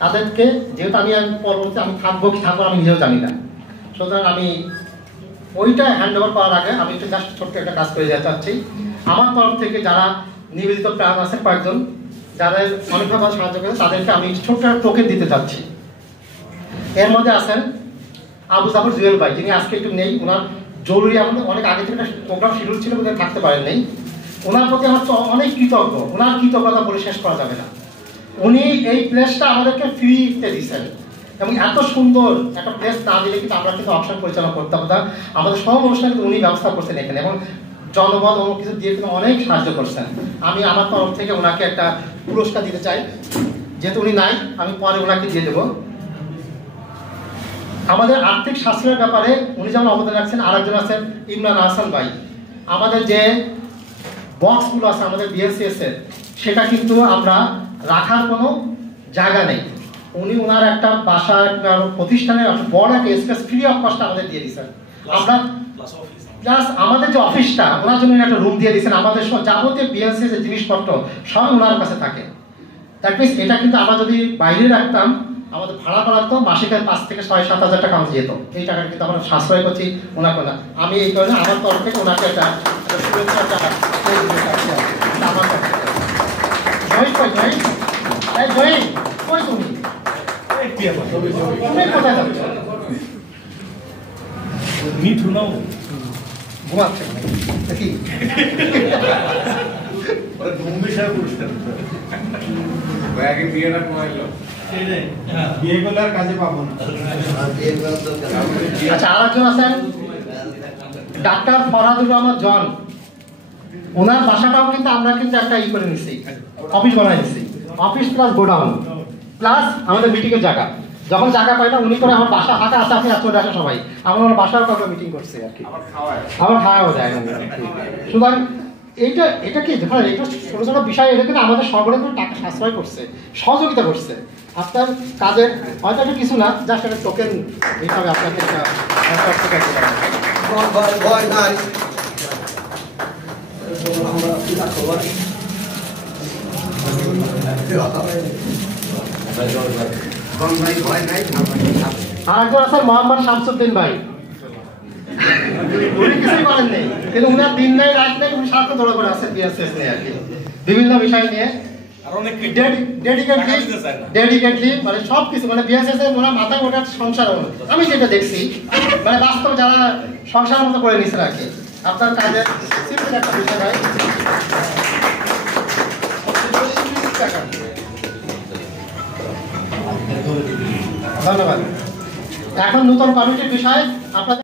তাদেরকে যেহেতু আমি পরবর্তী আমি থাকবো কি থাকবো আমি নিজেও জানি না, সুতরাং আমি ওইটা হ্যান্ড ওভার করার আগে আমি একটু জাস্ট ছোট্ট একটা কাজ করে যেতে চাচ্ছি। আমার তরফ থেকে যারা নিবেদিত প্রাণ আছেন কয়েকজন, যাদের অনেকভাবে সাহায্য করেন, তাদেরকে আমি ছোট্ট একটা টোকেন দিতে চাচ্ছি। এর মধ্যে আছেন আবু জাফর জুয়েল ভাই, যিনি আজকে একটু নেই, ওনার জরুরি আমাদের অনেক আগে থেকে একটা প্রোগ্রাম শিডিউল ছিল, ওদের থাকতে পারেন নেই। ওনার প্রতি আমার অনেক কৃতজ্ঞ, ওনার কৃতজ্ঞতা বলে শেষ করা যাবে না। উনি এই প্লেসটা আমাদেরকে ফ্রিতে দিচ্ছেন এবং এত সুন্দর একটা প্লেস না দিলে কিন্তু আমরা কিন্তু অপশন পরিচালনা করতে পারতাম। আমাদের সব অনুষ্ঠানে কিন্তু উনি ব্যবস্থা করছেন এখানে, এবং জনবল অন্য কিছু দিয়ে কিন্তু অনেক সাহায্য করছেন। আমি আমার তরফ থেকে ওনাকে একটা পুরস্কার দিতে চাই, যেহেতু উনি নাই আমি পরে ওনাকে দিয়ে দেবো। আমাদের আর্থিক সাশ্রয়ের ব্যাপারে উনি যেমন অবদান রাখছেন, আরেকজন আছেন ইমরান আহসান ভাই। আমাদের যে বক্সগুলো আছে আমাদের বিএসসিএস এর, সেটা কিন্তু আমরা রাখার কোনো জায়গা নেই। উনি ওনার একটা বাসা প্রতিষ্ঠানের বড় একটা স্পেস ফ্রি অফ কস্ট আমাদের দিয়ে দিচ্ছেন। আমরা প্লাস আমাদের যে অফিসটা, ওনার জন্য একটা রুম দিয়ে দিচ্ছেন। আমাদের সব যাবতীয় বিএসসিএস এর জিনিসপত্র সব ওনার কাছে থাকে। দ্যাট মিনস এটা কিন্তু আমরা যদি বাইরে রাখতাম, আমাদের ভাড়া করা তো মাসিকের 5 থেকে 6-7 হাজার টাকা আমাদের যেত। এই টাকাটা কিন্তু আমরা সাশ্রয় করছি ওনাকে না। আমি এই কারণে আমার তরফ থেকে ওনাকে একটা শুভেচ্ছা টাকা আমার তরফ থেকে। জয় কই তুমি? তুমি কোথায় যাচ্ছ? মিঠু নাও ঘুমাচ্ছে কি? বিয়ে করলে আর কাজে পাবো না। আচ্ছা, আরেকজন আছেন ডাক্তার ফরহাদুর রহমান জন। ওনার বাসাটাও কিন্তু আমরা কিন্তু একটা ই করে নিচ্ছি, অফিস বানাই নিচ্ছি। অফিস প্লাস গোডাউন প্লাস আমাদের মিটিং এর জায়গা। যখন জায়গা পাই না, উনি করে আমার বাসা ফাঁকা আছে, আপনি চলে আসেন সবাই। আমার বাসাও কাউকে মিটিং করছে আর কি, আমার খাওয়াও যায় না। সুতরাং এটা কি হ্যাঁ, এটা ছোট ছোট বিষয়, এটা কিন্তু আমাদের সকলে কিন্তু টাকা সাশ্রয় করছে, সহযোগিতা করছে আপনার কাজের। হয়তো এটা কিছু না, জাস্ট একটা টোকেন হিসাবে আপনাকে একটা আরেকজন আছেন মোহাম্মদ শামসুদ্দিন ভাই। উনি কিছুই করেন নেই, কিন্তু উনার দিন নেই রাত নেই, উনি সারাক্ষণ দৌড়া করে আছেন বিএসএস নিয়ে আর কি, বিভিন্ন বিষয় নিয়ে ডেডিকেটলি মানে সবকিছু মানে বিএসএস এর ওনার মাথায় ওঠার সংসার। আমি যেটা দেখছি মানে বাস্তব যারা সংসার মতো করে নিচ্ছেন আর কি। আপনার কাজের সিম্পল একটা বিষয় ভাই, ধন্যবাদ। এখন নতুন কমিটির বিষয় আপনাদের